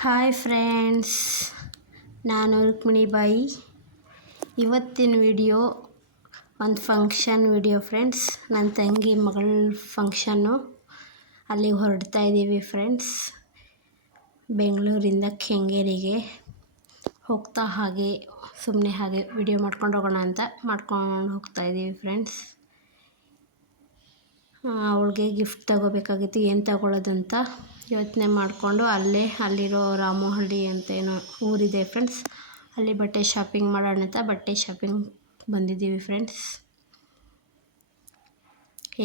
Hi friends, ನಾನು ರುಕ್ಮಿಣಿ ಬಾಯಿ. ಇವತ್ತಿನ ವಿಡಿಯೋ ಒಂದು ಫಂಕ್ಷನ್ ವಿಡಿಯೋ ಫ್ರೆಂಡ್ಸ್. ನನ್ನ ತಂಗಿ ಮಗಳ ಫಂಕ್ಷನ್ನು, ಅಲ್ಲಿಗೆ ಹೊರಡ್ತಾ ಇದ್ದೀವಿ ಫ್ರೆಂಡ್ಸ್. ಬೆಂಗಳೂರಿಂದ ಕೆಂಗೇರಿಗೆ ಹೋಗ್ತಾ ಸುಮ್ಮನೆ ಹಾಗೆ ವಿಡಿಯೋ ಮಾಡ್ಕೊಂಡು ಹೋಗೋಣ ಅಂತ ಮಾಡ್ಕೊಂಡು ಹೋಗ್ತಾ ಇದ್ದೀವಿ ಫ್ರೆಂಡ್ಸ್. ಅವಳಿಗೆ ಗಿಫ್ಟ್ ತಗೋಬೇಕಾಗಿತ್ತು, ಏನು ತಗೊಳ್ಳೋದಂತ ಯೋಚನೆ ಮಾಡಿಕೊಂಡು ಅಲ್ಲಿರೋ ರಾಮೋಹಳ್ಳಿ ಅಂತ ಏನೋ ಊರಿದೆ ಫ್ರೆಂಡ್ಸ್, ಅಲ್ಲಿ ಬಟ್ಟೆ ಶಾಪಿಂಗ್ ಮಾಡೋಣ ಅಂತ ಬಟ್ಟೆ ಶಾಪಿಂಗ್ ಬಂದಿದ್ದೀವಿ ಫ್ರೆಂಡ್ಸ್.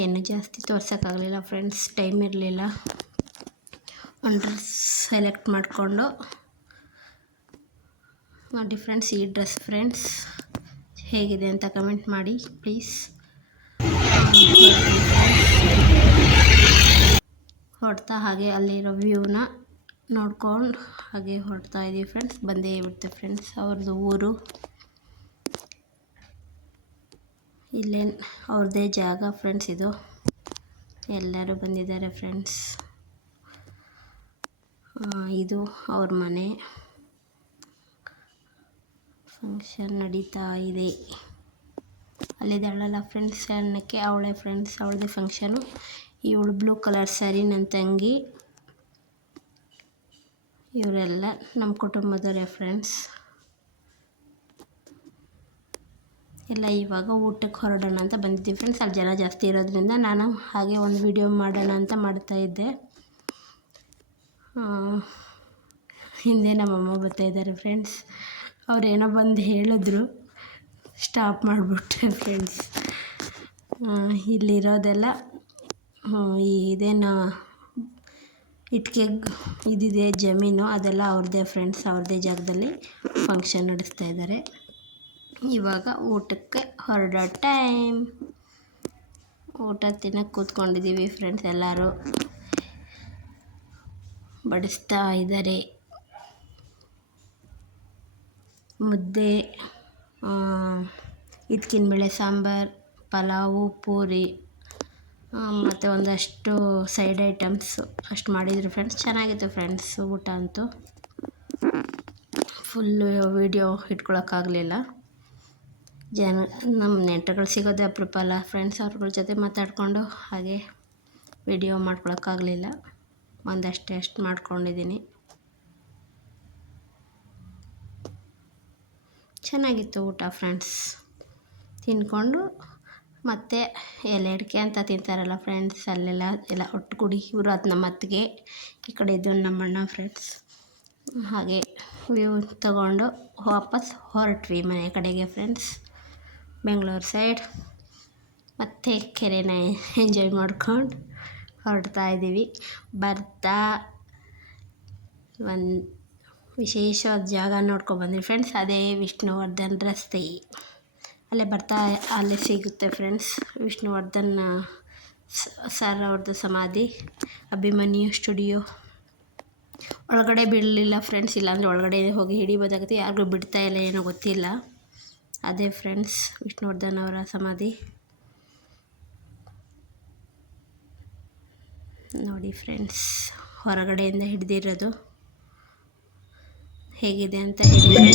ಏನು ಜಾಸ್ತಿ ತೋರ್ಸೋಕ್ಕಾಗಲಿಲ್ಲ ಫ್ರೆಂಡ್ಸ್, ಟೈಮ್ ಇರಲಿಲ್ಲ. ಒಂದು ಡ್ರೆಸ್ ಸೆಲೆಕ್ಟ್ ಮಾಡಿಕೊಂಡು ನೋಡಿ ಫ್ರೆಂಡ್ಸ್. ಈ ಡ್ರೆಸ್ ಫ್ರೆಂಡ್ಸ್ ಹೇಗಿದೆ ಅಂತ ಕಮೆಂಟ್ ಮಾಡಿ ಪ್ಲೀಸ್. ಹೊರಡ್ತಾ ಹಾಗೆ ಅಲ್ಲಿರೋ ವ್ಯೂನ ನೋಡ್ಕೊಂಡು ಹಾಗೆ ಹೊರಡ್ತಾ ಇದ್ದೀವಿ ಫ್ರೆಂಡ್ಸ್. ಬಂದೇ ಬಿಡ್ತೆ ಫ್ರೆಂಡ್ಸ್ ಅವ್ರದ್ದು ಊರು. ಇಲ್ಲೇ ಅವ್ರದ್ದೇ ಜಾಗ ಫ್ರೆಂಡ್ಸ್. ಇದು ಎಲ್ಲರೂ ಬಂದಿದ್ದಾರೆ ಫ್ರೆಂಡ್ಸ್. ಇದು ಅವ್ರ ಮನೆ. ಫಂಕ್ಷನ್ ನಡೀತಾ ಇದೆ. ಅಲ್ಲಿದ್ದಾಳಲ್ಲ ಫ್ರೆಂಡ್ಸ್, ಸಣ್ಣಕ್ಕೆ ಅವಳೇ ಫ್ರೆಂಡ್ಸ್, ಅವಳದೇ ಫಂಕ್ಷನು. ಇವಳು ಬ್ಲೂ ಕಲರ್ ಸ್ಯಾರಿ ನನ್ನ ತಂಗಿ. ಇವರೆಲ್ಲ ನಮ್ಮ ಕುಟುಂಬದವರೇ ಫ್ರೆಂಡ್ಸ್. ಎಲ್ಲ ಇವಾಗ ಊಟಕ್ಕೆ ಹೊರಡೋಣ ಅಂತ ಬಂದಿದ್ದೀವಿ ಫ್ರೆಂಡ್ಸ್. ಅಲ್ಲಿ ಜನ ಜಾಸ್ತಿ ಇರೋದ್ರಿಂದ ನಾನು ಹಾಗೆ ಒಂದು ವಿಡಿಯೋ ಮಾಡೋಣ ಅಂತ ಮಾಡ್ತಾಯಿದ್ದೆ. ಹಿಂದೆ ನಮ್ಮಮ್ಮ ಬರ್ತಾಯಿದ್ದಾರೆ ಫ್ರೆಂಡ್ಸ್. ಅವರೇನೋ ಬಂದು ಹೇಳಿದ್ರು, ಸ್ಟಾಪ್ ಮಾಡಿಬಿಟ್ಟೆ ಫ್ರೆಂಡ್ಸ್. ಇಲ್ಲಿರೋದೆಲ್ಲ ಇದೇನು ಇಟ್ಟಿಗೆ ಇದಿದೆ ಜಮೀನು, ಅದೆಲ್ಲ ಅವ್ರದ್ದೇ ಫ್ರೆಂಡ್ಸ್. ಅವ್ರದ್ದೇ ಜಾಗದಲ್ಲಿ ಫಂಕ್ಷನ್ ನಡೆಸ್ತಾ ಇದ್ದಾರೆ. ಇವಾಗ ಊಟಕ್ಕೆ ಹೊರಡೋ ಟೈಮ್. ಊಟ ತಿನ್ನೋಕ್ಕೆ ಕೂತ್ಕೊಂಡಿದ್ದೀವಿ ಫ್ರೆಂಡ್ಸ್. ಎಲ್ಲರೂ ಬಡಿಸ್ತಾ ಇದ್ದಾರೆ. ಮುದ್ದೆ, ಇದ್ಕಿನ ಬೇಳೆ ಸಾಂಬಾರು, ಪಲಾವು, ಪೂರಿ ಮತ್ತು ಒಂದಷ್ಟು ಸೈಡ್ ಐಟಮ್ಸು ಅಷ್ಟು ಮಾಡಿದರು ಫ್ರೆಂಡ್ಸ್. ಚೆನ್ನಾಗಿತ್ತು ಫ್ರೆಂಡ್ಸ್ ಊಟ ಅಂತೂ. ಫುಲ್ಲು ವೀಡಿಯೋ ಇಟ್ಕೊಳಕ್ಕಾಗಲಿಲ್ಲ. ನಮ್ಮ ನೆಂಟರುಗಳು ಸಿಗೋದೇ ಅಪರೂಪ ಅಲ್ಲ ಫ್ರೆಂಡ್ಸ್. ಅವ್ರಗಳ ಜೊತೆ ಮಾತಾಡಿಕೊಂಡು ಹಾಗೆ ವಿಡಿಯೋ ಮಾಡ್ಕೊಳಕ್ಕಾಗಲಿಲ್ಲ. ಅಷ್ಟು ಮಾಡ್ಕೊಂಡಿದ್ದೀನಿ. ಚೆನ್ನಾಗಿತ್ತು ಊಟ ಫ್ರೆಂಡ್ಸ್. ತಿಂದ್ಕೊಂಡು ಮತ್ತು ಎಲೆ ಅಡಿಕೆ ಅಂತ ತಿಂತಾರಲ್ಲ ಫ್ರೆಂಡ್ಸ್, ಎಲ್ಲ ಒಟ್ಟುಗೂಡಿ. ಇವರು ಅದು ನಮ್ಮ ಅತ್ತಿಗೆ, ಈ ಕಡೆ ಇದ್ದು ನಮ್ಮಣ್ಣ ಫ್ರೆಂಡ್ಸ್. ಹಾಗೆ ವ್ಯೂ ತಗೊಂಡು ವಾಪಸ್ ಹೊರಟ್ವಿ ಮನೆ ಕಡೆಗೆ ಫ್ರೆಂಡ್ಸ್. ಬೆಂಗಳೂರು ಸೈಡ್ ಮತ್ತು ಕೆರೆನ ಎಂಜಾಯ್ ಮಾಡ್ಕೊಂಡು ಹೊರಡ್ತಾ ಇದ್ದೀವಿ. ಬರ್ತಾ ಒಂದು ವಿಶೇಷವಾದ ಜಾಗ ನೋಡ್ಕೊಬಂದ್ವಿ ಫ್ರೆಂಡ್ಸ್. ಅದೇ ವಿಷ್ಣುವರ್ಧನ್ ರಸ್ತೆ. ಅಲ್ಲೇ ಸಿಗುತ್ತೆ ಫ್ರೆಂಡ್ಸ್ ವಿಷ್ಣುವರ್ಧನ್ ಸರ್ ಅವ್ರದ್ದು ಸಮಾಧಿ. ಅಭಿಮನ್ಯು ಸ್ಟುಡಿಯೋ ಒಳಗಡೆ ಬಿಡಲಿಲ್ಲ ಫ್ರೆಂಡ್ಸ್, ಇಲ್ಲಾಂದರೆ ಒಳಗಡೆ ಹೋಗಿ ಹಿಡಿಬೋದಾಗುತ್ತೆ. ಯಾರಿಗೂ ಬಿಡ್ತಾ ಇಲ್ಲ, ಏನೋ ಗೊತ್ತಿಲ್ಲ. ಅದೇ ಫ್ರೆಂಡ್ಸ್ ವಿಷ್ಣುವರ್ಧನ್ ಅವರ ಸಮಾಧಿ. ನೋಡಿ ಫ್ರೆಂಡ್ಸ್, ಹೊರಗಡೆಯಿಂದ ಹಿಡಿದಿರೋದು. ಹೇಗಿದೆ ಅಂತ ಹೇಳಿ.